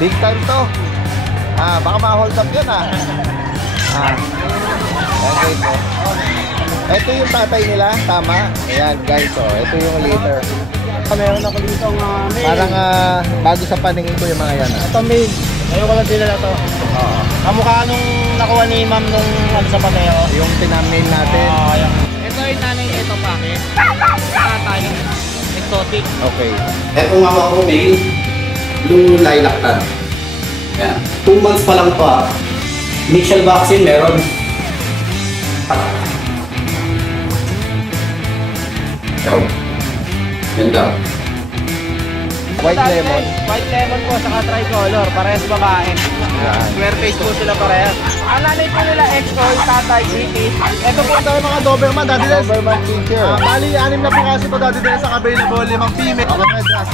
Big time to. Baka ma-hold up yan Ayan guys ito yung tatay nila, tama? Ayan guys ito yung leader. Meron ako dito parang bago sa paningin ko yung mga yan Ito mail. Ayoko lang dinala to. Kamukha nung nakuha ni ma'am nung sa pateo. Yung tinamail natin. Ito yung nanay nito pakit. Tatay. Exotic. Okay. Eto nga ako mail. Blue lilac tan. Yan. 2 months pa lang to Initial vaccine meron. Yan daw. White lemon. White lemon po saka tricolor. Parehas babae. Square face po sila parehas. Ang nanay po nila exo, tatay, British. Ito po tayo mga Doberman, Daddy Des. Doberman Pincher. Bali, 6 na po kasi po Daddy Des ang available, 5 female. Okay, Medras.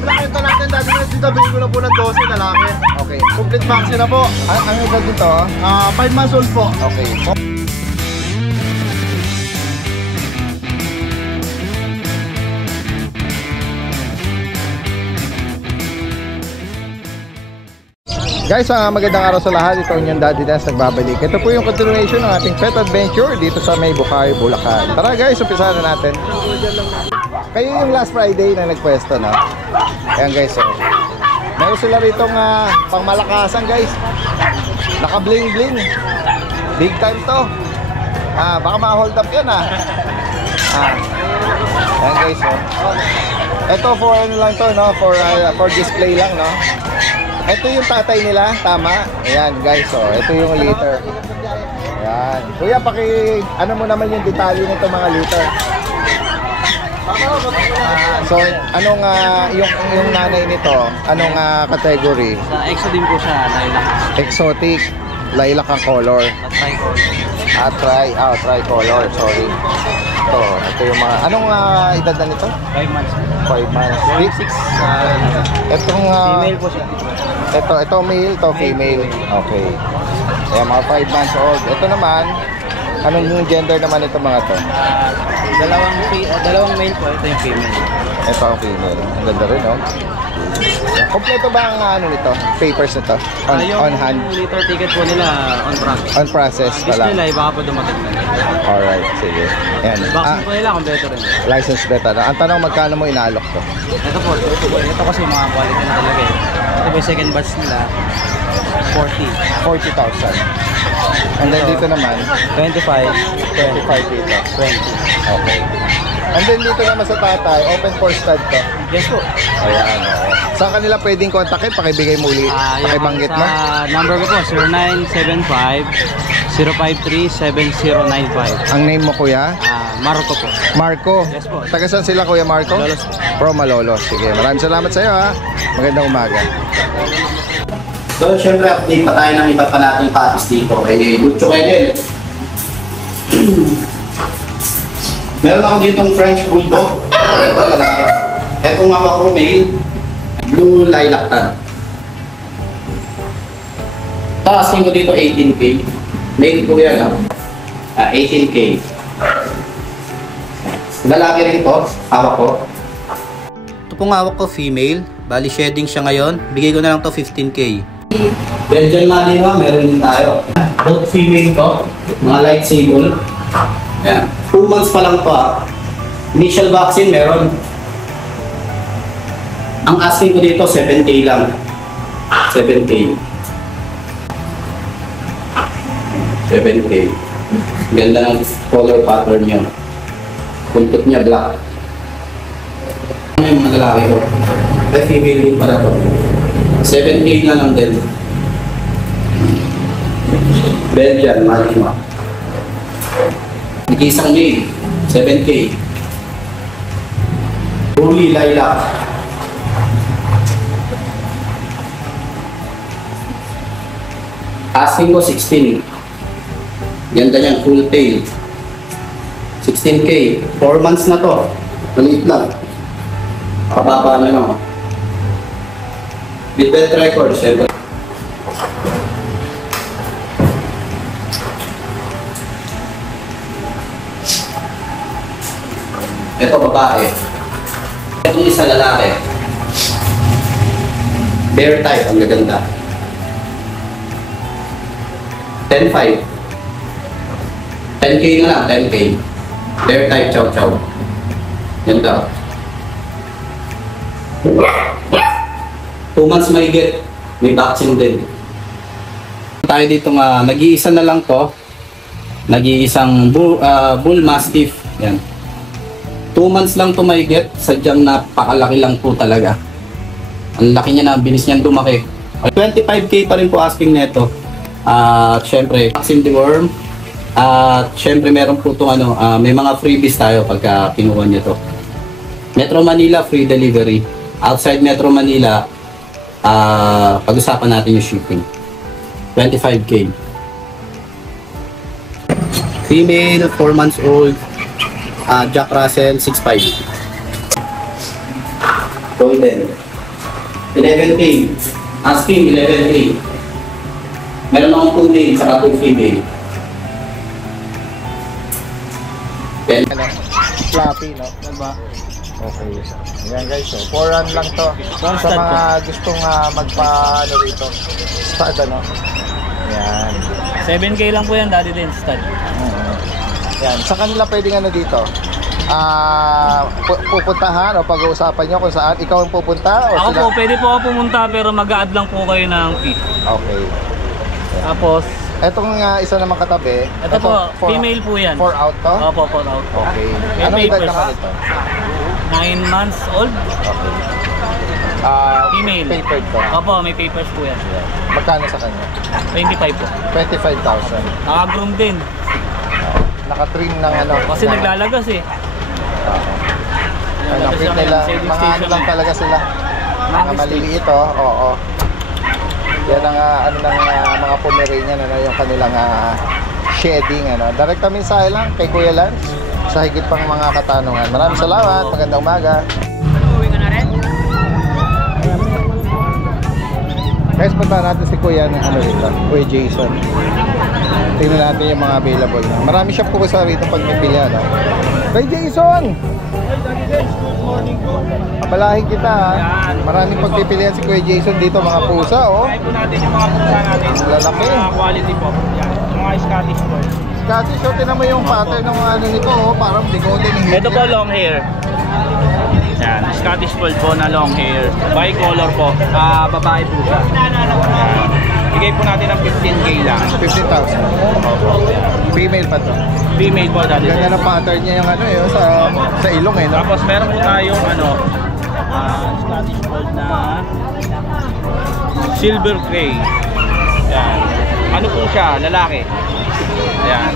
Laki ito natin Daddy Des, dito bigay ko lang po ng 12 lalaki. Okay. Complete vaccine na po. Ang edad dito? 5 months old po. Okay. Guys, magandang araw sa lahat. Ito yung Daddy Des nagbabalik. Ito po yung continuation ng ating pet adventure dito sa May Bukawi, Bulacan. Tara guys, umpisahan na natin. Kayo yung last Friday na nagpwesto, no? Ayan guys, meron sila ritong pangmalakasan guys. Naka bling bling. Big time to. Baka ma-hold up yan Ayan guys, ito for ano lang to, no? For display lang, no? Ito yung tatay nila, tama? Ayan guys, ito yung liter. Ayan. Kuya, ano mo naman yung detalye nito mga liter? So, anong yung nanay nito, anong category? Sa exo din po siya, lilac. Exotic, lilac ang color. At tricolor. Tricolor, sorry. Ito yung mga, anong edad na nito? 5 months. 5 months. 6. Itong Female po siya. Ito male, ito female. Okay. Ayan, mga 5 months old. Ito naman, anong gender naman ito mga to? Dalawang male po, ito yung female. Ito ang female. Ang ganda rin, no? Kompleto ba ang nito? Papers nito? On hand? Yung liter ticket po nila on track. On process pala. Display live, baka po dumating na. Alright, sige. Ayan. Vaccine po nila, kompleto rin. License beta. Ang tanong, magkano mo inaalok to? Ito po, ito kasi mga quality na talaga Ito po yung second batch nila, 40,000. And then dito naman, 25 dito. 20. Okay. And then dito naman sa tatay, open for stud to. Yes po. Ayan, oo. Saan kanila pwedeng kontakin? Pakibigay mo ulit. Pakibanggit mo. Sa number ko po, 0975-053-7095. Ang name mo kuya? Marco po. Marco. Yes po. Taga saan sila kuya Marco? Malolos. From Malolos. Sige, maraming salamat sa iyo Magandang umaga. So, syempre, update pa tayo ng iba pa nating patis dito. Butcho kayo Meron ako ditong French Bulldog. Ito nga ako male. Blue lilac tan. Tasking ko dito 18K. Male ko yan 18K. Lalaki rin to. Hawak ko. Ito pong hawak ko female. Bali shedding siya ngayon. Bigay ko na lang to 15K. Belgian Malinois, meron din tayo. Both female to. Mga light sable. Yan. 2 months pa lang to Initial vaccine meron. Ang asking ko dito 7K lang. 7K. 7K. Ganda ng color pattern niya. Puntot niya black. Ano yung mga lalaki ko? Ay female din pala to. 7K na lang din. Belgian Malinois. Nag-isang male, 7K. Holy lilac. Asking ko 16. Ganda niyang full tail. 16K. 4 months na to. Maliit lang. Pababa na lang. With belt record, 7. Ito babae. Ito isa lalaki. Bear type, ang gaganda. 10.5. 10K na lang, 10K. Bear type, chow chow. Ganda. 2 months may get. May vaccine din. Tayo dito nga, nag-iisa na lang to. Nag-iisang bull mastiff. Yan. 2 months lang to may get. Sadyang napakalaki lang po talaga. Ang laki niya na, bilis niyan lumaki. 25K pa rin po asking neto. At syempre, vaccine deworm. At syempre meron po itong may mga freebies tayo pagka kinuha niyo to. Metro Manila, free delivery. Outside Metro Manila, pag-usapan natin yung shipping. 25K. Female, 4 months old. Jack Russell, 6'5". Golden. 11K. Asking, 11K. Meron akong 2 male, saka 2 female. Fluffy, no? Diba? Okay. Ayan guys, so 4 run lang to. Sa mga gustong magpa-ano rito. Stud, ano? Ayan. 7K lang po yan, Daddy din, stud. Ayan. Sa kanila pwedeng ano dito? Pupuntahan o pag-uusapan nyo kung saan ikaw ang pupunta o Ako sila? po, pwede po ako pumunta pero mag-a-add lang po kayo ng fee. Okay. Tapos, Etong isa naman katabi. ito po, female po yan. 4 out to? Opo, 4 out po. Okay. May Anong edad papers. naman ito? 9 months old. Okay. Female. Papered to. Opo, may papers po yan. Magkano sa kanya? 25 po. 25,000. Naka-groom din. Naka-trim ng ano. Kasi ng- naglalagas eh. Ang Naglalagas lapit lang nila. yan, saving Mga ano station lang eh. talaga sila. Mga Mga maliliit oh. Oo. Yan ang ano ng mga Pomeranian ano yung kanilang shedding ano. Direkta mensahe lang kay Kuya Lance sa higit pang mga katanungan. Maraming salamat. Magandang umaga. Uwi ka na rin? Guys, punta natin si Kuya ng ano rito, Kuya Jason. Tingnan natin yung mga available na. Marami siya po sa rito pag may pila, no? Kuya Jason! Abalahin kita, ha? Maraming pagpipilian si Kuya Jason dito, mga pusa, oh. Try po natin yung mga pusa natin. Ang lalaki. Mga quality po. Yan. Mga Scottish Fold. Kasi so, tinan mo yung pattern ng ano nito, oh. Parang bigote ng Ito po long hair. Yan, Scottish Fold po na long hair. Bicolor po. Babae po siya. Yan. Bigay po natin ng 15K lang. 15,000. Female pa to. Female po dati. Ganda ng pattern niya yung ano, yun, sa ilong, eh, no? Tapos meron po tayong Scottish Fold na Silver Gray. Yan. Ano po siya? Lalaki. Yan.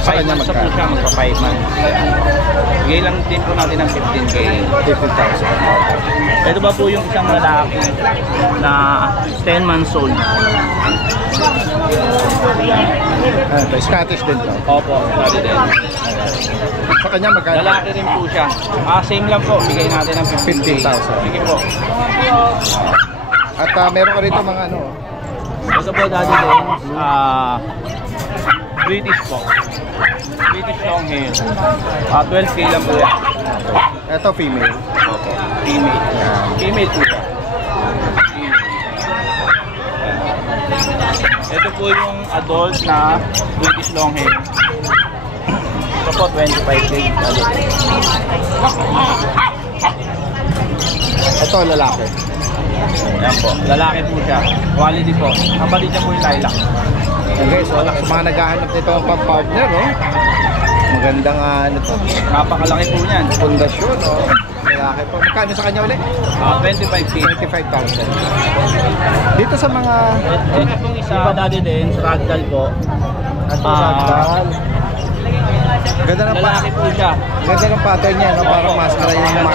Sa 5 kanya months na po magkano? siya, magpa 5 months. Yan. Bigay lang din po natin ng 15K. 15,000. Ito ba po yung isang lalaki na 10 months old? Ano to? Scottish din to. Opo, dati din. Sa kanya magkano? Lalaki rin po siya. Same lang po. Bigay natin ng 15K. 15,000. Sige po. At meron ka rito mga ano, Ito po dati din. British po. British long hair. 12K lang po yan. ito female. Opo. Female. Female po siya. Ito po yung adult na British long hair. Ito po 25K. Ito lalaki. Ayan po. Lalaki po siya. Quality po. Kapatid niya po yung lilac. Okay, so mga naghahanap nito ng pang-partner, oh. Magandang ano to. Napakalaki po niyan. Pundasyon, oh. Lalaki po. Magkano sa kanya ulit? 25K. 25,000. Dito sa mga Ito pong isa dati din, sa ragdoll po. ragdoll. Ganda ng Lalaki po siya. Ganda ng pattern niya, no? Parang maskara yung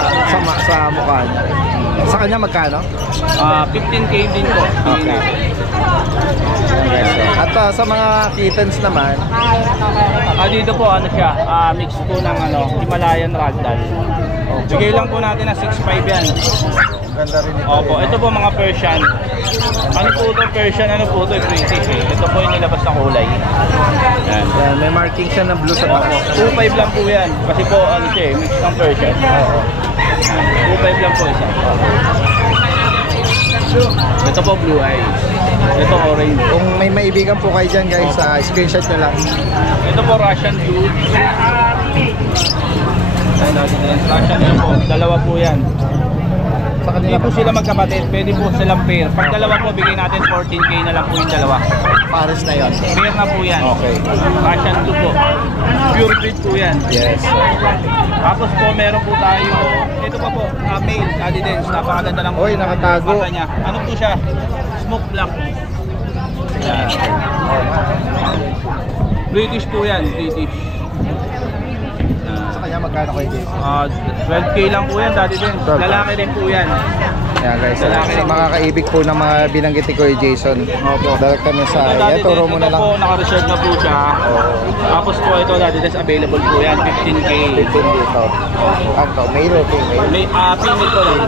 sa mukha niya. Sa kanya magkano? 15K din po. Okay. At sa mga kittens naman, Dito po ano siya, mix po ng Himalayan ragdoll. Bigay lang po natin na 6'5 yan. ganda rin ito. Opo, ito po mga Persian. Ano po ito? Persian, ano po ito? British eh. Ito po yung nilabas na kulay. Yan. Yan, may marking siya ng blue sa taas. 2.5 lang po yan. Kasi po ano siya eh, mix ng Persian. Oo. 2.5 lang po isa. Ito po blue eyes. Ito orange. Kung may maibigan po kayo dyan guys, screenshot nyo lang. Ito po Russian blue. Russian blue po. Dalawa po yan. Sa Hindi kanila po sila magkapatid. Pwede po silang pair. Pag dalawa po, bigay natin 14K na lang po yung dalawa. pares na yon. Pair na po yan. Okay. Russian blue po. Pure breed po yan. Yes. Tapos po meron po tayo, ito pa po, male, Daddy Dens, napakaganda lang po. Oy, nakatago. Mata niya. Ano po siya? Smoke black. Yan. British po yan, British. Sa kanya magkano kayo dito? 12K lang po yan, Daddy Dens. 12. Lalaki din po yan. Yan guys, sa mga kaibig po ng mga binanggit ni Kuya Jason. Direct kami sa, Daddy ito, turo mo na Dens, ito lang. po, naka-reserve na po siya. Tapos po ito, Daddy Dens, available po yan, 15K. 15 dito. Ano, male or female? May female po lang.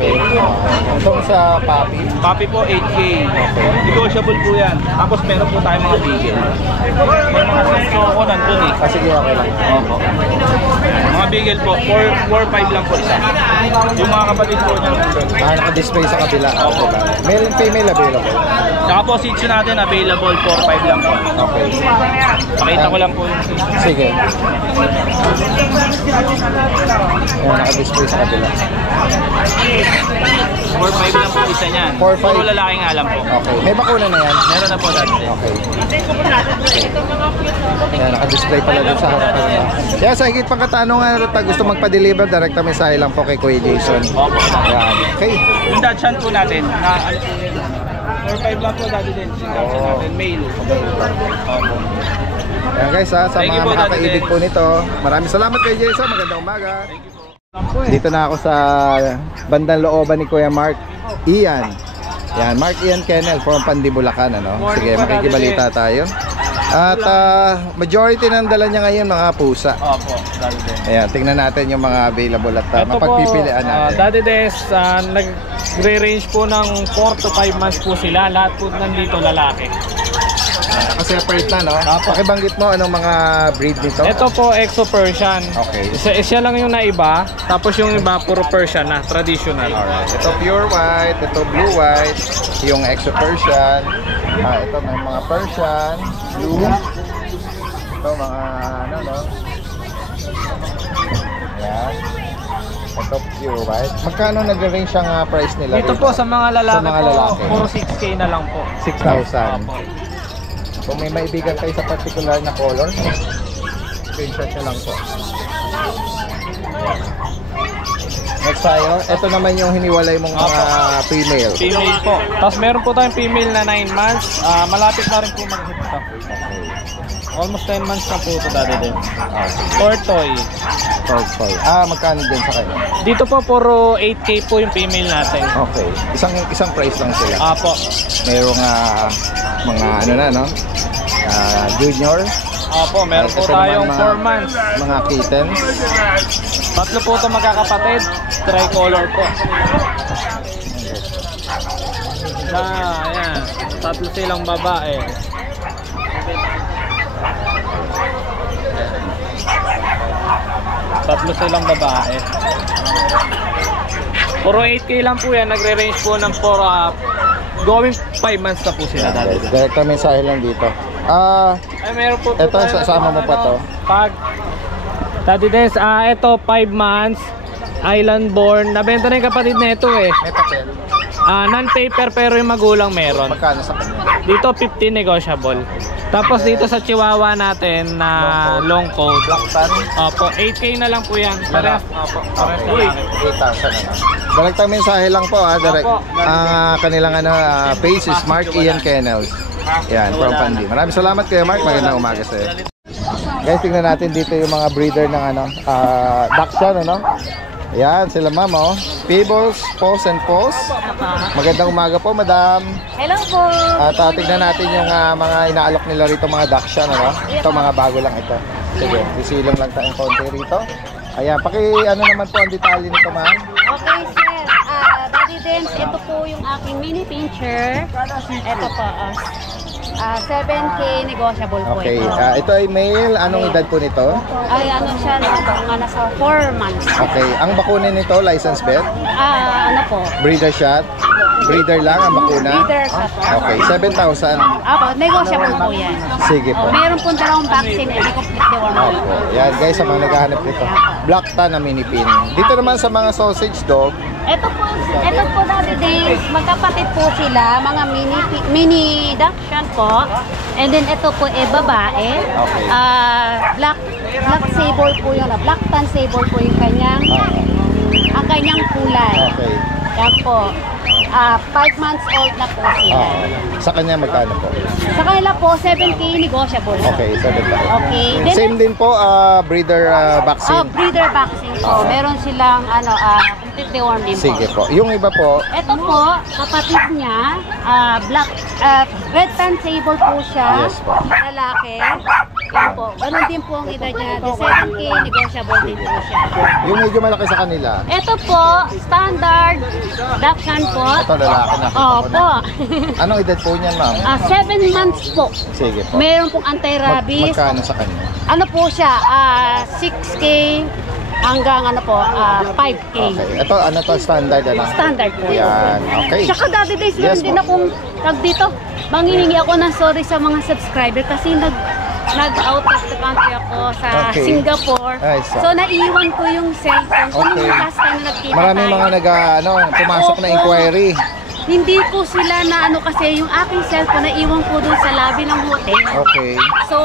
Itong sa papi. Papi po 8K. Negotiable po yan. Tapos meron po tayong mga bigel. May mga senso ko nandun eh. Sige, okay lang. Opo. Mga bigel po, 4-5 lang po isa. Yung mga kapatid po niya nandun. Naka-display sa kabila. Okay lang. Male and female available. Tsaka po seats natin available 4-5 lang po. Okay. Pakita ko lang po yung seats. Sige. Naka-display sa kabila. 4-5 lang po isa niyan. 4-5. Puro lalaki nga lang po. Okay. May bakuna na yan? Meron na po dati. Okay. Yan, naka-display pala dun sa harapan niya. Kaya sa higit pang katanungan, pag gusto magpa-deliver, direct mensahe lang po kay Kuya Jason. Opo. Yan. Okay. Yung Dachshund po natin, na 4-5 lang po dati din. Yung Dachshund natin, male. Opo. Yan guys ha, sa Thank you mga po, makakaibig Daddy po nito. Maraming salamat kay Jason. Magandang umaga. Dito na ako sa bandang looban ni Kuya Mark Ian. Yan, Mark Ian Kennel from Pandibulacan, ano. Sige, makikibalita tayo. At majority ng dala niya ngayon mga pusa. Opo, dati din. Ayan, tingnan natin yung mga available at Ito mapagpipilian po, natin. Daddy Des, nagre-range po ng 4 to 5 months po sila. Lahat po nandito lalaki. Separate na, no? Pakibanggit mo anong mga breed nito? Ito po, Exo Persian. Okay. Siya lang yung naiba. Tapos yung iba, puro Persian na, traditional. Alright. Ito pure white, ito blue white, yung Exo Persian. Ito may mga Persian, blue. Ito mga ano, no? Ayan. Ito pure white. Magkano nag-range ang price nila Dito rito? po sa mga lalaki, Sa mga po, lalaki. puro 6K na lang po. 6,000. Opo. Kung may maibigan kayo sa particular na color, screenshot nyo lang po. Next tayo, ito naman yung hiniwalay mong mga female. Female po. Tapos meron po tayong female na 9 months. Malapit na rin po mag-hit up. Almost 10 months na po ito, Daddy Des. Tortoise. Tortoise. Magkano din sa kanya? Dito po puro 8K po yung female natin. Okay. Isang price lang sila. Apo. Merong mga ano na, no? Junior. Apo, meron po Ito tayong naman 4 months. Mga kittens. Tatlo po ito magkakapatid. Tricolor po. Ayan. Tatlo silang babae. Tatlo silang babae. Puro 8K lang po yan. Nagre-range po ng going 5 months na po sila, Daddy. Direct mensahe lang dito. Ay, meron po Ito, tayo sasama mo pa to? Pag Daddy Des, ito 5 months, island born. Nabenta na yung kapatid na ito eh. May papel. Non-paper pero yung magulang meron. Magkano sa kanya? Dito 15 negotiable. Tapos dito sa Chihuahua natin na long coat. Black tan? Opo, 8K na lang po yan. Parehas. Opo, parehas na lang. 8,000 ano. Direct mensahe lang po direct. Opo. Kanilang page is Mark Ian Kennels. Yan, from Pandi. Maraming salamat Kuya Mark. Magandang umaga sa iyo. Guys, tingnan natin dito yung mga breeder ng Dachshund, ano? Ayan, sila ma'am, oh. Peebles, Paws and Paws. Magandang umaga po, madam. Hello po. At tingnan natin yung mga inaalok nila rito, mga Dachshund, ano? Ito, mga bago lang ito. Sige, isilong lang tayong konti rito. Ayan, ano naman po ang detalye nito, ma'am? Okay, sir. Daddy Dens, ito po yung aking mini pincher. Ito po. 7K negotiable po Okay, ito. ito ay male. Anong edad po nito? Ay, ano siya, nasa 4 months. Okay, ang bakunin nito, license vet, Ano po? breeder shot, breeder lang ang bakuna? Breeder sa Okay, 7,000. Apo, negotiable po yan. Sige po. Meron po dalawang vaccine, hindi complete deworm. Opo. Yan guys, sa mga naghahanap nito. Black tan na mini pin. Dito naman sa mga sausage dog, Ito po dati days, magkapatid po sila, mga mini dachshund po. And then ito po babae. Okay. Black sable po yun. Black tan sable po yung kanyang, ang kanyang kulay. okay. Yan po. 5 months old na po sila. Sa kanya magkano po? Sa kanila po, 7K negotiable. Okay, 7,000. Okay. Then, Same din po, breeder vaccine. breeder vaccine po. Meron silang complete deworm din po. Sige po. Yung iba po, Ito po, kapatid niya, red tan sable po siya, Yes po. lalaki. Yan po, ganun din po ang edad niya, the 7K, negotiable din po siya. yung medyo malaki sa kanila, Ito po, standard Dachshund po. ito lalaki na. Opo. Anong edad po niyan, ma'am? 7 months po. Sige po. Meron pong anti-rabies. Magkano sa kanya? Ano po siya, 6K hanggang 5K. Okay. Ito, ano to, standard ano? Standard po. Yan, okay. Tsaka dati days, Yes meron din po. akong tag dito. Manghihingi ako ng sorry sa mga subscriber kasi nag-out of the country ako sa Okay. Singapore. Ay, So naiwan ko yung cellphone ko Okay. nung last time na nagkita Maraming tayo. mga pumasok na Opo. inquiry. Hindi ko sila na kasi yung aking cellphone naiwan ko dun sa lobby ng hotel. Okay. So,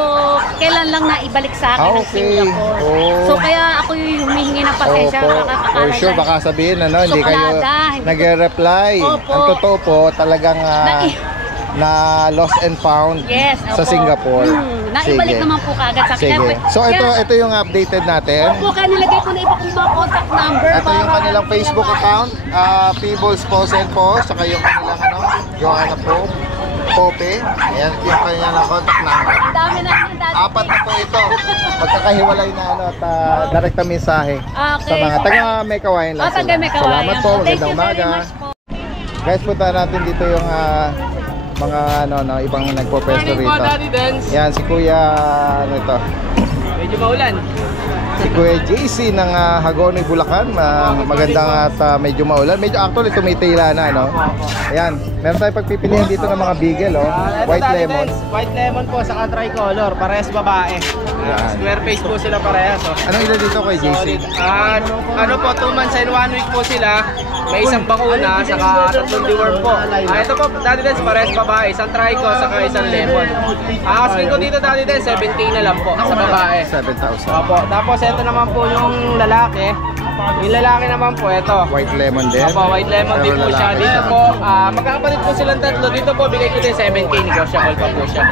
kailan lang na ibalik sa akin ng Okay. Singapore. Oh. So, kaya ako yung humihingi ng pasensya. Opo. Baka For akala sure, na- baka sabihin, hindi kayo Suplada, hindi- nag-reply. Opo. Ang totoo po, talagang na lost and found Yes, sa opo. Singapore. Naibalik naman po kaagad sa akin. Sige. So, ito yung updated natin. Opo, kaya nilagay ko na iba kong mga contact number. Ito yung kanilang Facebook account, Peebles po, send po, saka yung kanilang Joanna po, Pope. Ayan yung kanilang contact number. Ang dami na yung dati. 4 na po ito. Magkakahiwalay na at direkta mensahe sa mga taga Mekawayan lang. taga sila. Mekawayan. Salamat po, Thank magandang you very umaga. much po. Guys, punta natin dito yung mga ibang nagpo-pwesto rito. Yan, si Kuya, ito? Medyo maulan. Si Kuya JC ng Hagonoy, Bulacan. Magandang at medyo maulan. Medyo actually tumitila na, no? Ayan, meron tayong pagpipilihan dito ng mga beagle, oh. White lemon. White lemon po, saka tricolor. Parehas babae. Yan. Square face po sila parehas. Oh. Anong edad dito kay JC? Ano po, 2 months and 1 week po sila. May isang bakuna, saka 3 deworm po. Ito po, Daddy Dens, parehas babae. Isang trico, saka isang lemon. Asking ko dito, Daddy Dens, 7K na lang po sa babae. 7,000. Opo, tapos ito naman po yung lalaki. Yung lalaki naman po, ito. White lemon din. Opo, white lemon din Pero po siya. lalaki Dito siya. po, magkakapatid po silang tatlo. Dito po, bigay ko din 7K, negotiable pa po siya.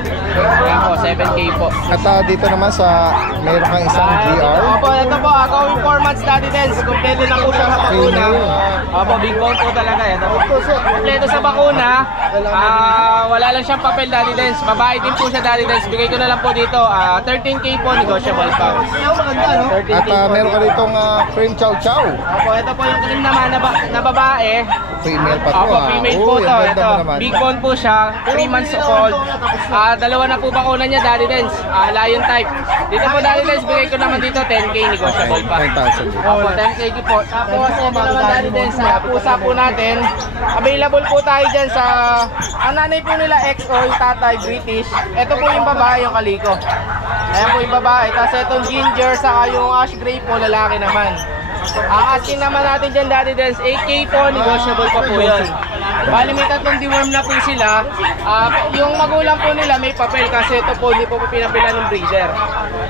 Yan po, 7K po. At dito naman sa meron kang isang GR. Opo, ito po, going 4 months Daddy Dens. Kompleto na po siya sa bakuna. Opo, big bone po talaga. Ito po. Kompleto sa bakuna. Wala lang siyang papel Daddy Dens. Babae din po siya Daddy Dens. Bigay ko na lang po dito. 13K po, negotiable pa. 13K At po. meron ka ditong cream chow chow. Opo, ito po yung cream naman na babae. Female pa to. Opo, female po Uy, to. ang ganda Ito, mo naman. big bone po siya, 3 months old. Dalawa na po bakuna niya, Daddy Dens. Lion type. Dito po, Daddy Dens, bigay ko naman dito 10K, negotiable pa. 10,000. Opo, 10K po. Tapos, ito naman, Daddy Dens, pusa po natin. Available po tayo dyan sa, ang nanay po nila XO, yung tatay, British. Ito po yung babae, yung kaliko. Ayan po yung babae. Tapos itong ginger, saka yung ash gray po, lalaki naman. Ang asking naman natin dyan, Daddy Dens, 8K po, negotiable pa po yun. Bali may 3 deworm na po sila. Yung magulang po nila may papel kasi ito po hindi po pinapila ng breeder.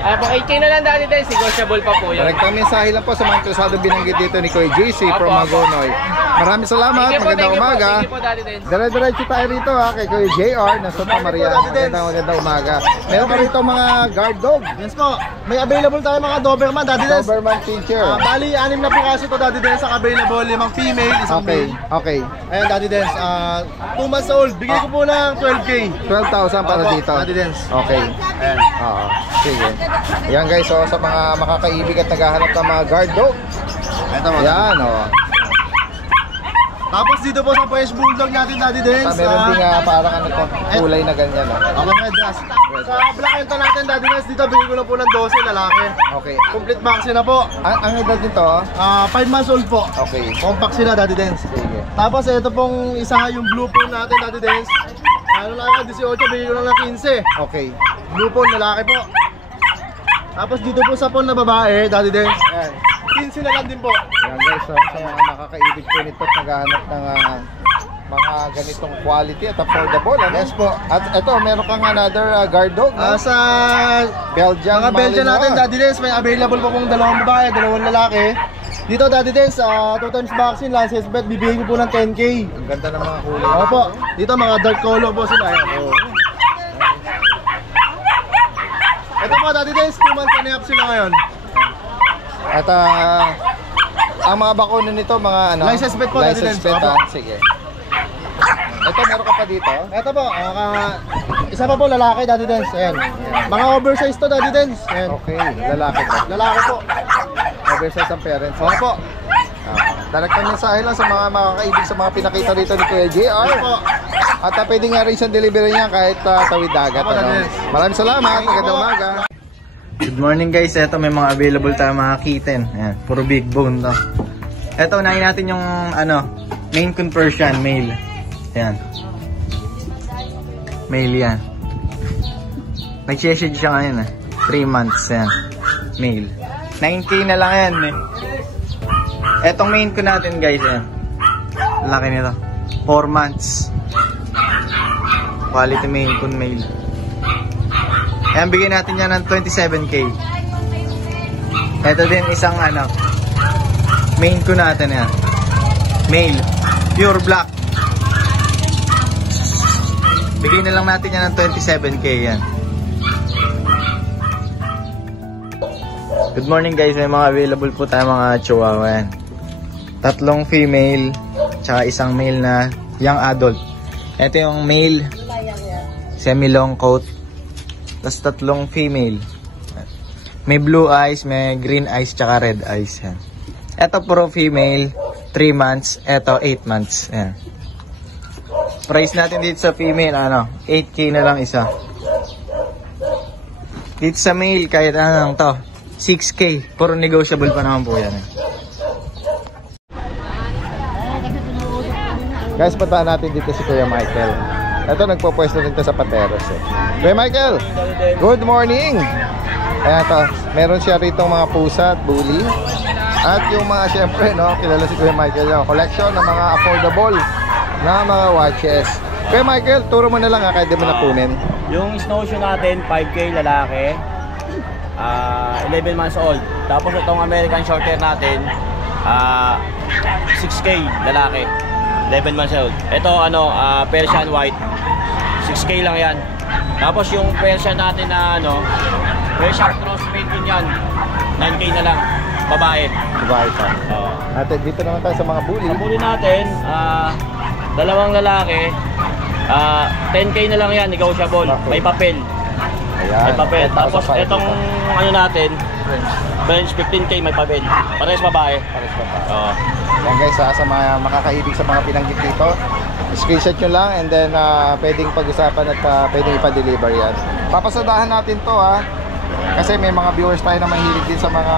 Ayan po, 8K na lang Daddy Dens, negotiable pa po yun. Direktang mensahe lang po sa mga interesado binanggit dito ni Kuya JC from Hagonoy. Maraming salamat, Thank you po, magandang umaga. Thank you po, Daddy Dens. Dire-diretso tayo rito kay Kuya JR na Santa Maria. Magandang umaga. Meron ka rito mga guard dog. Yes po. May available tayo mga Doberman, Daddy Dens. Doberman teacher. Bali, 6 na po kasi ito, Daddy Dens. Ang available, 5 female, isang Okay, male. okay. Ayan, Daddy Dens. 2 months old. Bigay ko po ng 12K. 12,000 para Opo, dito. Daddy Dens. Okay. Ayan. Oo. Sige. Yan guys, so sa mga makakaibig at naghahanap ng mga guard dog. Ito mo. Yan, oh. Tapos dito po sa Fresh Bulldog natin, Daddy Dance. Meron din parang ano to, kulay na ganyan. No? Ako Red Dress. Sa Black Ento natin, Daddy Dance, dito bigay ko lang po ng 12 lalaki. Okay. Complete vaccine na po. Ang edad nito, 5 months old po. okay. Compact sila, Daddy Dance. Sige. Tapos ito pong isa yung blue phone natin, Daddy Dance. Ano lang 18, bigay ko lang ng 15. Okay. Blue phone, lalaki po. Tapos dito po sa phone na babae, Daddy Dance. Ayan. 15 na lang din po. Yan guys, so, sa mga makakaibig po nito at naghahanap ng mga ganitong quality at affordable. Ano? Yes po. At ito, meron kang another guard dog. No? Sa Belgian mga Belgian Malinois. natin, Daddy Dance, may available po pong 2 babae, 2 lalaki. Dito, Daddy Dance, 2 times vaccine, Lances Bet, bibigyan ko po ng 10K. Ang ganda ng mga kulay. Opo, dito mga dark color po sila. Ayan. Oh. Ito po, Daddy Dance, 2 months and a half sila ngayon. At ang mga bakuna nito, mga ano? License plate po, license Daddy plate, Dance. Opo. sige. Ito, meron ka pa dito? Ito po, isa pa po lalaki, Daddy Dance. Ayan. Mga oversize to, Daddy Dance. Ayan. Okay, lalaki ba? Lalaki po. Oversize ang parents. Opo. Direktang mensahe lang sa mga makakaibig sa mga pinakita rito ni Kuya JR. Opo. At pwede nga rin siyang delivery niya kahit tawid dagat. Opo, Ano? Daddy. Maraming salamat. Magandang umaga. Good morning guys, eto may mga available tayo mga kitten. Ayan, puro big bone to. Eto, unahin natin yung ano, Maine Coon Persian male. Ayan. Male yan. Nag-shade siya ngayon 3 months yan. Male. 9K na lang yan Etong Maine Coon natin guys, ayan. Laki nito. 4 months. Quality Maine Coon male. Ayan, bigyan natin yan ng 27K. Ito din isang ano, Maine Coon natin yan. Male. Pure black. Bigyan na lang natin yan ng 27K yan. Good morning guys, may mga available po tayo mga chihuahua yan. 3 female, tsaka isang male na young adult. Ito yung male, semi-long coat. Tapos 3 female. May blue eyes, may green eyes, tsaka red eyes. Yan. Ito puro female, 3 months. Ito 8 months. Yan. Price natin dito sa female, 8K na lang isa. Dito sa male, kahit anong to, 6K. Puro negotiable pa naman po yan. Guys, puntahan natin dito si Kuya Michael. Ito, nagpo-pwesto rin to sa Pateros. Kuya Michael, good morning! Ayan to, meron siya rito mga pusa at bully. At yung mga, syempre, no, kilala si Kuya Michael, yung collection ng mga affordable na mga watches. Kuya Michael, turo mo na lang kahit di mo na kunin. Yung snowshoe natin, 5K lalaki, 11 months old. Tapos itong American Shorthair natin, 6K lalaki, 11 months old. Ito Persian White, 6K lang yan. Tapos yung Persian natin na Persian Cross Maine Coon yan, 9K na lang, babae. Babae pa. At dito naman tayo sa mga bully. Sa bully natin, 2 lalaki, 10K na lang yan, negotiable. Okay. May papel. Ayan. May papel. Tapos Sa itong natin, French 15K may papel. Parehas babae. Pares pa pa. Oo. Yan guys, sa mga makakaibig sa mga pinanggit dito, screenshot nyo lang and then pwedeng pag-usapan at pwedeng ipa-deliver yan. Papasadahan natin to kasi may mga viewers tayo na mahilig din sa mga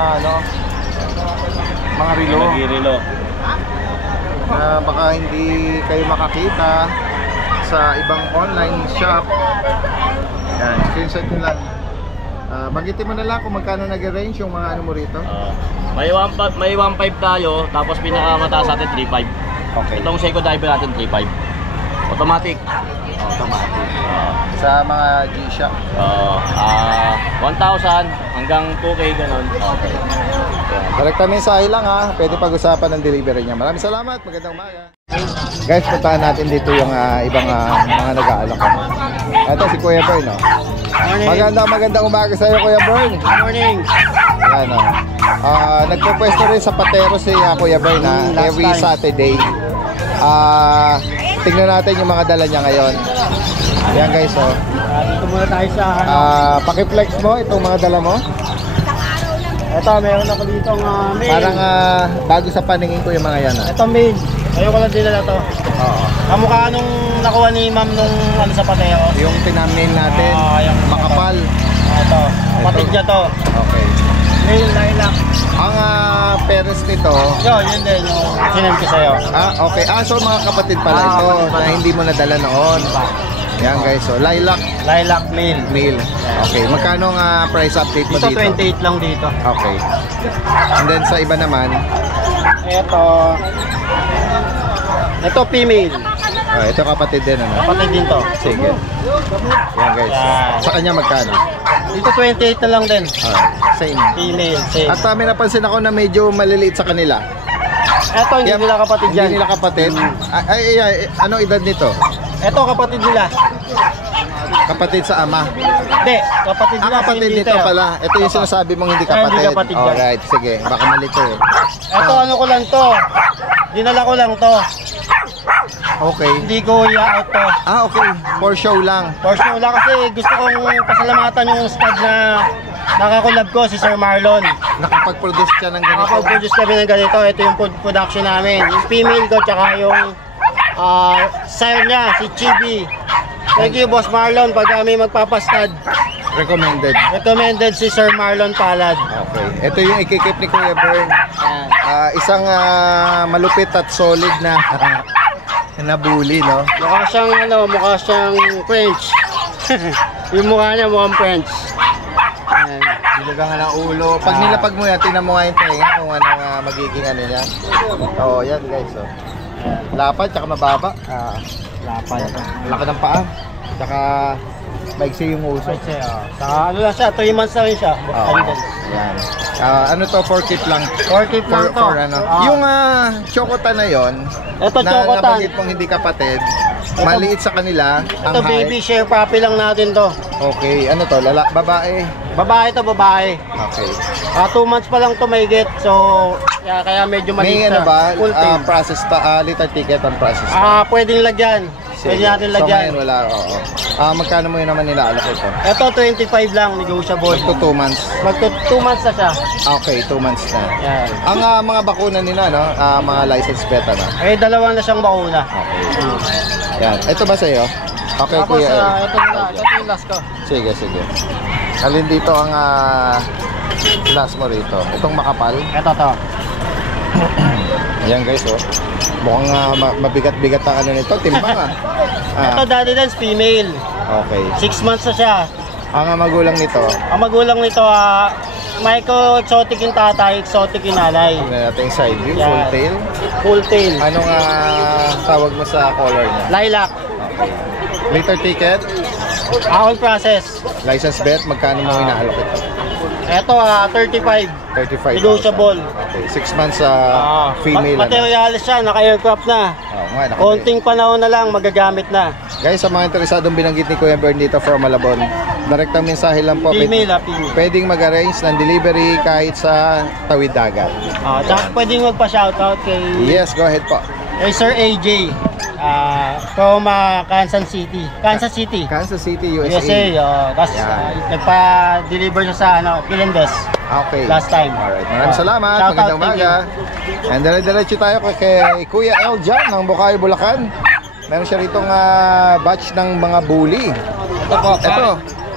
mga relo. Nag-relo. Baka hindi kayo makakita sa ibang online shop. Yan, screenshot nyo lang. Banggitin mo na lang kung magkano nag-range yung mga mo rito. May 1.5 tayo, tapos pinakamataas natin 3.5. Okay. Itong Seiko Diver natin 3.5. Automatic. Automatic. Sa mga G-Shock. 1,000 hanggang 2K ganun. Okay. Direkta mensahe lang pwede pag-usapan ng delivery niya. Maraming salamat, magandang umaga. Guys, puntahan natin dito yung ibang mga nag-aalok. Ito si Kuya Bern. Magandang umaga sa iyo, Kuya Bern. Good morning. Ayan, nagpupwesto rin sa Patero si Kuya Bern every Saturday. Tingnan natin yung mga dala niya ngayon. Ayan guys, Dito muna tayo sa paki-flex mo itong mga dala mo. Ito, meron ako dito mail. Parang bago sa paningin ko yung mga yan. Ito mail. Ayun ko lang dinala to. Oo. Kamukha nung nakuha ni ma'am nung ano sa pateo. Yung tinamnail natin, yung makapal. Ito, kapatid niya to. Okay. Nail lilac. Ang parents nito, Yun din yung sinend ko sa'yo. okay. So mga kapatid pala ito na hindi mo nadala noon. Yan guys, so lilac Lilac male. male. Okay, magkano ang price update mo Ito dito? 28 lang dito. Okay. And then sa iba naman, Ito female. ito kapatid din ano. Kapatid din to. Sige. Yan guys. Yan. Sa kanya magkano? Dito 28 na lang din. Same. Female, same. At may napansin ako na medyo maliliit sa kanila. Ito hindi nila kapatid yan. Hindi nila kapatid. Anong edad nito? Ito kapatid nila. Kapatid sa ama. Hindi, kapatid nila. Kapatid hindi nito tayo. pala. Ito yung sinasabi mong hindi kapatid. Hindi kapatid yan. Alright, sige. Baka malito eh. Ito ano ko lang to. Dinala ko lang to. Okay. Hindi ko i-out to. Okay. For show lang. For sure lang kasi gusto kong pasalamatan yung stud na nakakulab ko, si Sir Marlon. Nakapag-produce siya ng ganito. Nakapag-produce kami ng ganito. Ito yung food production namin. Yung female ko, tsaka yung sire niya, si Chibi. Thank you, Boss Marlon. Pag kami magpapastad, Recommended. recommended si Sir Marlon Palad. Okay. Ito yung ikikip ni Kuya Bern. Isang malupit at solid na nabuli, no? Mukha siyang French. Yung mukha niya mukhang French. Ayan. Dilagangan ng ulo. Pag nilapag mo yan, tingnan mo nga yung tenga kung ano magiging ano niya. Oo, yan guys. Oh. Lapad, tsaka mababa. Lapad. Laki ng paa. Tsaka maigsi yung uso. Saka ano lang siya, 3 months na rin siya. Yan. Ano to, for keep lang. For keep lang to. For ano. Yung chocotan na yon, Ito na chocotan. nabanggit mong hindi kapatid, maliit sa kanila. Ito baby share puppy lang natin to. Okay, ano to, babae. Babae to, babae. Okay. 2 months pa lang to may get. So, kaya medyo May maliit ano ba, Full tail. process liter ticket ang process Pwedeng lagyan. Pwede natin So lagyan. ngayon wala, oo. Magkano mo yun naman nilaalok ito? Ito 25 lang, negotiable. Magto 2 months. Magto 2 months na siya. Okay, 2 months na. Yan. Ang mga bakuna nila, no? Mga licensed vet, ano? Dalawa na siyang bakuna. Okay. Yan. Ito ba sa'yo? Okay, Tapos, kuya. ito yung last ko. Sige, sige. Alin dito ang last mo rito? Itong makapal. Ito to. Ayan guys, oh. Mukhang mabigat-bigat ang ano nito. Timbang Ito daddy dance female. Okay. 6 months na siya. Ang magulang nito, Ang magulang nito, micro-exotic yung tatay, exotic yung nanay. tingnan natin yung side view, Yan. full tail. Full tail. Anong tawag mo sa color niya? Lilac. Okay. Liter ticket, All process. license bet, magkano mo inaalok ito? Ito 35. 35,000. Negotiable. Okay, 6 months female. Materialis siya, naka-aircraft na. Oo nga, Konting panahon na lang, magagamit na. Guys, sa mga interesadong binanggit ni Kuya Bern dito from Malabon, direktang mensahe lang po. Female, female. Pwedeng mag-arrange ng delivery kahit sa tawid dagat. Tsaka pwedeng magpa-shoutout kay Yes, go ahead po. Sir AJ from Kansas City. Kansas City. Kansas City, USA. Tapos Yan. nagpa-deliver siya sa Pilindes. Okay. Last time. Alright, maraming salamat. Shoutout, Magandang thank umaga. And dire-diretso tayo kay Kuya El Jan ng Bukayo, Bulacan. Meron siya ritong batch ng mga bully. Ito po. Ito,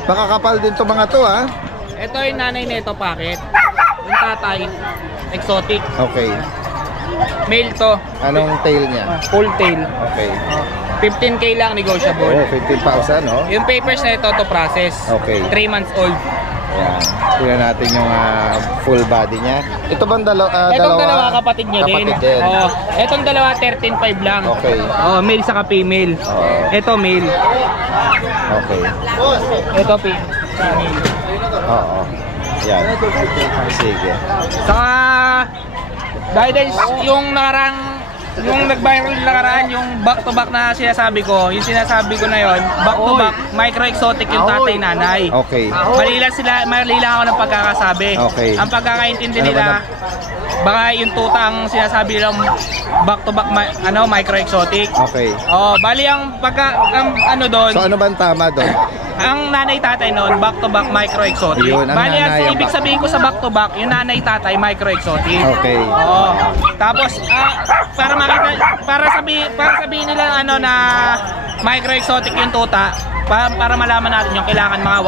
makakapal din to mga to, ha? Ito yung nanay nito, packet. Yung tatay, exotic. Okay. Male to, Anong tail niya? full tail. Okay. 15K lang negotiable. 15,000, no? Yung papers na ito to process. Okay. 3 months old. Ayan. Tingnan natin yung full body niya. Ito bang Itong dalawa kapatid niya din. Kapatid din. Oo. Itong dalawa 13.5 lang. Okay. Oh, male saka female. Oo. Ito male. Okay. Ito female. Oo. Yan. Sige. Saka dahil yung nag-viral nakaraan, yung back-to-back na sinasabi ko, yung sinasabi ko na yon, back-to-back, micro-exotic yung tatay nanay. Okay. Malila ako ng pagkakasabi. Okay. Ang pagkakaintindi Ano ba nila, baka yung tutang sinasabi nilang back-to-back micro-exotic. Okay. Oh, bali ang ano doon. So ano ba ang tama doon? ang nanay-tatay noon, back-to-back micro-exotic. Yun, ang Bali, nanay ang ibig sabihin ko sa back-to-back, yung nanay-tatay micro-exotic. Okay. Oo. Tapos, para makita, para sabihin nila ano na micro-exotic yung tuta, para malaman natin yung kailangan mga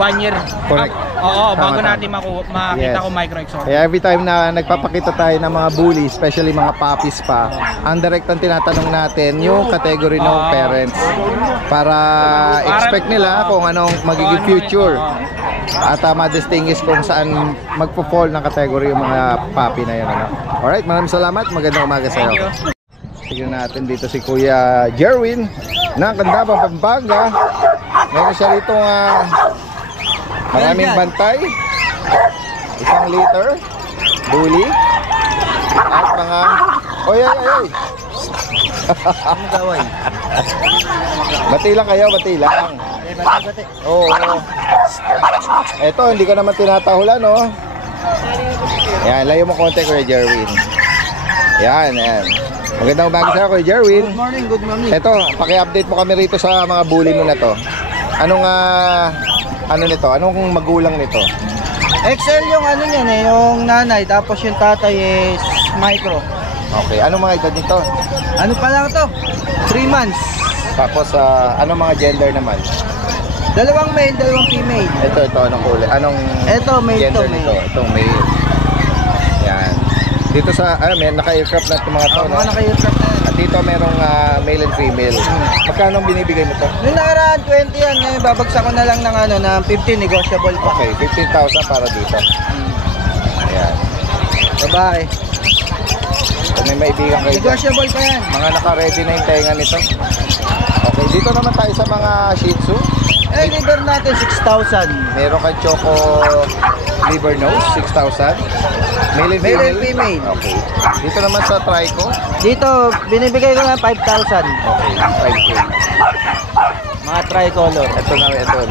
1 year. Correct. Oo, bago Tama. natin makita Yes. kung micro-exotic. Kaya every time na nagpapakita tayo ng mga bully, especially mga puppies pa, ang direct ang tinatanong natin yung category ng parents para expect nila kung anong magiging future at ma-distinguish kung saan magpo-fall ng category yung mga puppy na yun. Ano? Alright, maraming salamat. Magandang umaga sa iyo. Tignan natin dito si Kuya Jerwin ng Candaba, Pampanga. Meron siya rito maraming bantay, 1 liter, bully, at mga oy. Bati lang kayo, bati lang. Oo. Eto, hindi ka naman tinatahulan, no? Yan, layo mo konti, Kuya Jerwin. Yan. Magandang umaga sa'yo, Kuya Jerwin. Good morning. Eto, paki-update mo kami rito sa mga bully mo na to. Anong nito? Anong magulang nito? XL yung ano niyan yung nanay, tapos yung tatay is micro. Okay, anong mga edad nito? Ano pa lang to? 3 months. Tapos, anong mga gender naman? 2 male, 2 female. Ito, anong kulay? Anong Ito, male gender to, male. nito? Itong male. Yan. Dito sa, may naka-aircraft na itong mga to, no? Mga naka-aircraft na yan. At dito merong male and female. Magkano ang binibigay mo to? Nung nakaraan 20 yan, ngayon babagsak ko na lang ng ng 15 negotiable pa. Okay, 15,000 para dito. Ayan. Babae. Kung may maibigan kayo dyan. Negotiable pa yan. Mga naka-ready na yung tenga nito. Okay, dito naman tayo sa mga Shih Tzu. Liver natin 6,000. Meron kang Choco liver nose, 6,000. Male and female? Male and female. Okay. Dito naman sa Trico. Dito, binibigay ko ng 5,000. Okay, 5K. Mga tricolor. Ito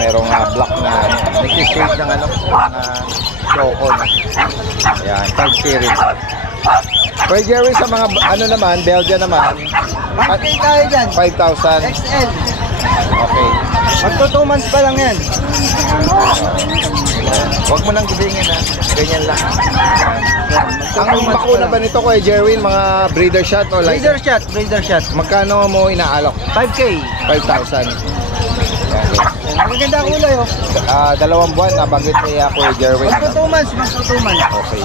merong black na nag-shade ng Choco. Ayan, 5K rin. Kuya Jerry, sa mga naman, Belgian naman, 5K tayo dyan. 5,000. XL. Okay. Magto 2 months pa lang yan. Huwag mo nang gibingin, ha. Ganyan lang. Ang bakuna ba nito, Kuya Jerwin? Mga breeder shot o like? Breeder shot. Magkano mo inaalok? 5K. 5,000. Ang maganda kulay oh. 2 buwan, nabanggit ni Kuya Jerwin. Magto 2 months. Okay.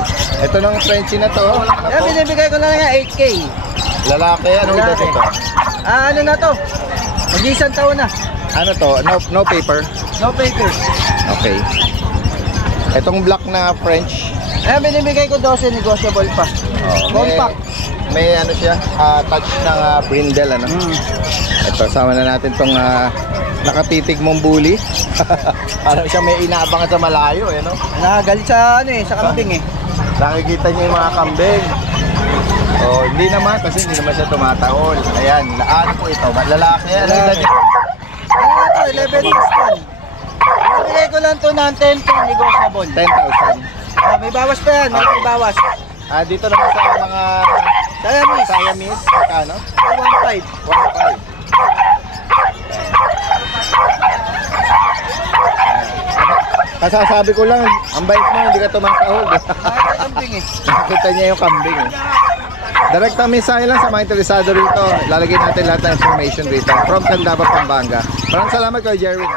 Ito ng Frenchie na to. Kaya binibigay ko na lang 8K. Lalaki, anong edad ito? Ano na to? Mag-isang taon na. Ano to? No paper? No papers. Okay. Itong black na French. Binibigay ko 12, negotiable pa. Compact. May siya, touch ng brindle, ano? Ito, sama na natin tong nakatitig mong bully. Parang siya may inaabangan sa malayo, no? Nakagalit sa sa kambing Nakikita niyo yung mga kambing. Oh, hindi naman kasi hindi naman siya tumatahol. Ayan, ano po ito? Lalaki. Ano edad niya? Ano na to? 11 years old. Binibigay ko lang to ng 10K, negotiable. 10,000. May bawas pa yan, may bawas. Dito naman sa mga Siamese, magkano? 1.5. 1.5. Kasasabi ko lang, ang bait mo, hindi ka tumatahol. Nakita niya yung kambing. Direct ang mensahe lang sa mga interesado rito. Lalagay natin lahat ng information rito. From Candaba, Pampanga. Maraming salamat kay Jerwin.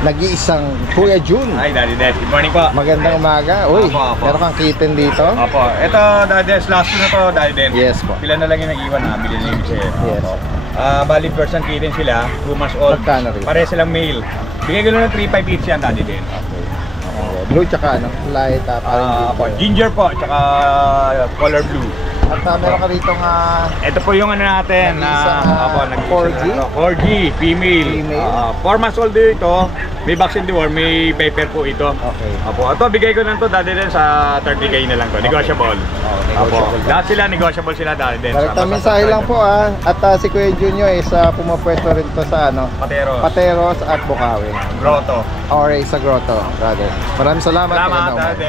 Nag-iisang Kuya Jun. Hi, Daddy Des. Good morning po. Magandang umaga. Uy, Opo. meron kang kitten dito. Opo. Ito, Daddy Des. Last na to, Daddy Des. Yes po. Pila na lang yung nag-iwan na. Bilhin na yung siya. Yes. Bali, person kitten sila. 2 months old. Magkano rin? Pare silang male. Bigay ko lang ng 3.5 each yan, Daddy Des. Blue tsaka light, parang Ginger po, tsaka color blue. At meron ka rito nga Ito po yung natin na 4G? 4G, female. 4 months old dito. May vaccine deworm, may paper po ito. Okay. Apo, ito bigay ko lang to dati din sa 30K na lang to. Negotiable. Apo. Lahat sila negotiable sila dati din. Direct ang mensahe lang po At si Kuya Junior is pumapwesto rin to sa Pateros at Bukawi. Grotto. Or sa Grotto, brother. Maraming salamat. Salamat dati.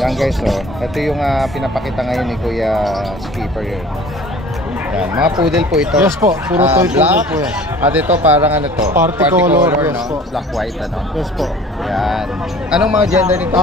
Yan guys, ito yung pinapakita ngayon ni Kuya Skipper yun. Yan, mga poodle po ito. Yes po, puro toy poodle black. po yan. At ito parang ano to? Party color, yes no? po. Black white ano. Yes po. Yan. Anong mga gender nito?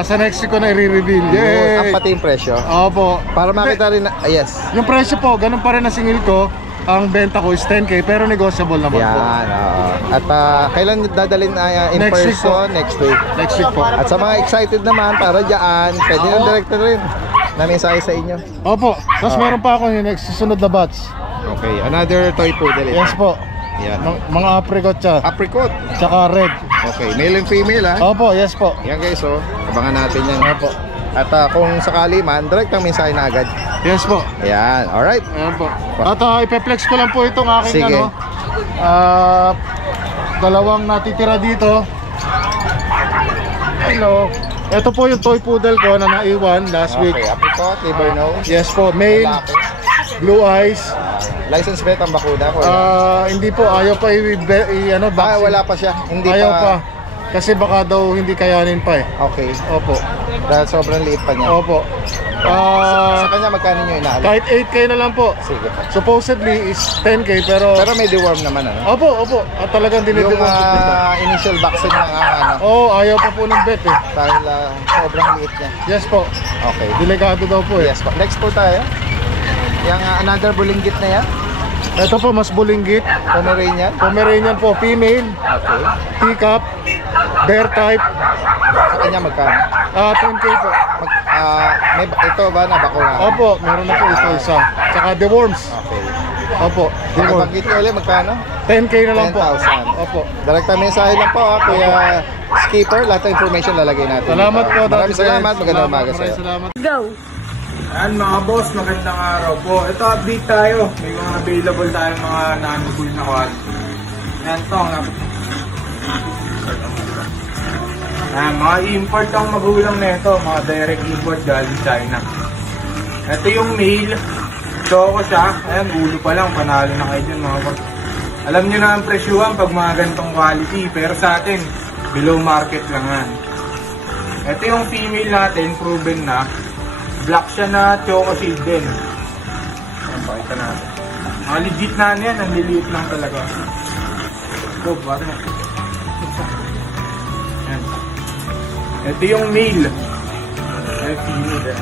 Sa next week ko na i-reveal. Ang Yay! pati yung presyo. Opo. Para makita rin na, yes. Yung presyo po, ganun pa rin na singil ko. Ang benta ko is 10K pero negotiable naman po. Yan, oo. At kailan dadalhin in Next week po. person? Next week. Next week po. At sa mga excited naman para dyan, pwede ng director rin na mensahe sa inyo. Opo. Tapos meron pa ako yung next susunod na batch. Okay, another toy poodle ito. Yes po. Yan. Mga apricot siya. Apricot. Tsaka red. Okay, male and female ha. Opo, yes po. Yan guys, oh. Abangan natin yan. Opo. At kung sakali man, direct ang mensahe na agad. Yes po. Ayan, alright. Ayan po. At ipe-flex ko lang po itong aking Sige. dalawang natitira dito. Hello. Ito po yung toy poodle ko na naiwan last week. Okay, apricot, liver nose. Yes po, male, Lalaki. blue eyes. License bet ang bakuna ko. Hindi po, ayaw pa vaccine. Wala pa siya. Hindi Ayaw pa. pa. Kasi baka daw hindi kayanin pa eh. Okay. Opo. Dahil sobrang liit pa niya. Opo. Sa kanya magkano nyo inaalam? Kahit 8K na lang po. Sige. Supposedly is 10K pero Pero may deworm naman ano? Opo. At talagang Yung dinidiwan ko dito. initial vaccine ng ano. Ayaw pa po ng vet eh. Dahil sobrang liit niya. Yes po. Okay. Delikado daw po eh. Yes po. Next po tayo. Yung another bulinggit na yan. Ito po, mas bulinggit. Pomeranian. Pomeranian po, female. Okay. Teacup. Bear type. Sa kanya magkano? 10K po. Ito ba na bakuna? Opo, meron na po ito isa. Tsaka deworms. Okay. Opo, deworms. Nabanggit ko ulit magkano? 10K na lang po. 10,000. Opo. Direkta mensahe lang po kuya Skipper. Lahat ng information lalagay natin. Salamat dito. po. Maraming salamat. Magandang umaga sa iyo. Salamat. Ayan mga boss, magandang araw po. Ito update tayo. May mga available tayong mga non-full na quality. Ayan to, ayan, mga import ang magulang na ito. Mga direct import galing China. Ito yung male. Choco siya. Ayan, ulo pa lang. Panalo na kayo dyan mga boss. Alam nyo na ang presyuhan pag mga ganitong quality. Pero sa atin, below market lang yan. Ito yung female natin, proven na. Black siya na choco shade din. Ayan, pakita natin. Mga legit na yan, ang liliit lang talaga. Ito, bari mo. Ayan. Ito yung male. Ay, female din.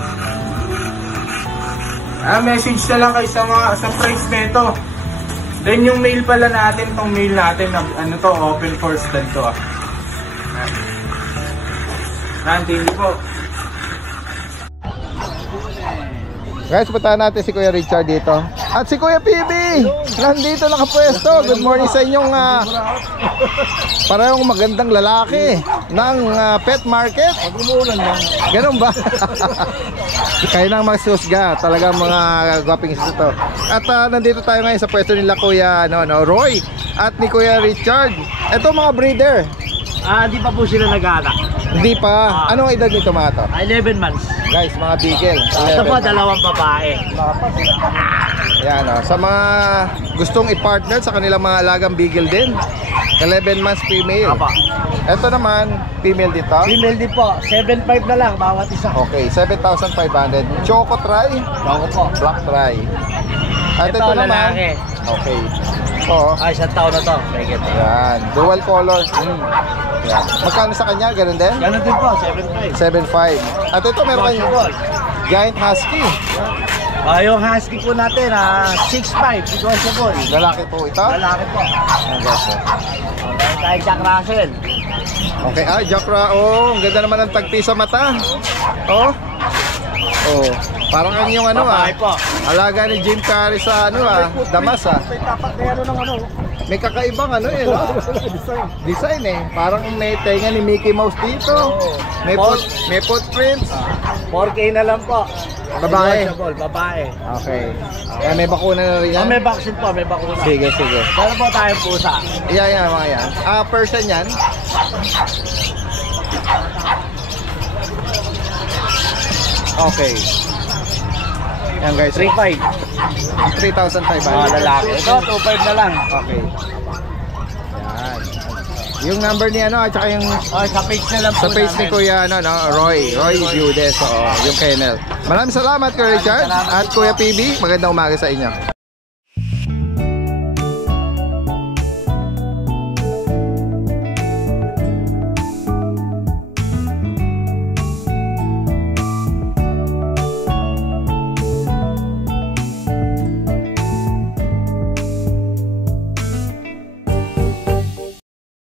Message na lang kayo sa price nito. Then yung male pala natin, tong male natin, ano to, open for stud to. Ayan, thank you po. Guys, puntahan natin si Kuya Richard dito. At si Kuya PB, nandito nakapwesto. Good morning sa inyong parehong magandang lalaki ng pet market. Pag-umulan lang. Ganun ba? Kayo nang magsusga. Talagang mga gwaping ito. At nandito tayo ngayon sa pwesto nila Kuya Roy at ni Kuya Richard. Ito mga breeder. Hindi pa po sila nag-anak. Hindi pa. Anong edad nito mga to? 11 months. Guys, mga beagle. Ito po, 2 babae. Yan o. Sa mga gustong i-partner sa kanilang mga alagang beagle din. 11 months female. Apa. Ito naman, female dito. Female din po, 7.5 na lang bawat isa. Okay, 7,500. Choco try. Bago po. Black try. At Ito, ito naman. lalaki. Okay. Oo. Ay, 1 taon na to. Sige. Yan. Dual colors. Yan. Magkano sa kanya? Ganun din? Ganun din po, 7.5. 7,500. At ito meron kayong Giant Husky. Yung husky po natin, 6.5. Negotiable. Lalaki po ito? Lalaki po. Ang gaso. Kay Jack Russell. Okay, Jack ang ganda naman ng tagpi sa mata. Oh. Oh, parang yung Babae po. alaga ni Jim Carrey sa Damas May tapak na ng May kakaibang design eh. Parang may tenga ni Mickey Mouse dito. May footprints. 4K na lang po. Babae. Negotiable, babae. Okay. May bakuna na rin yan? May vaccine po, may bakuna. Sige. Meron po tayong pusa. Yan, mga yan. Persian yan. Okay. Yan guys. 3.5. 3,500. Lalaki. Ito, 2.5 na lang. Okay. Yan. Yung number ni at saka yung sa page na lang po sa page ni namin. Kuya Roy Judes, yung kennel. Maraming salamat Kuya Richard at Kuya PB. Magandang umaga sa inyo.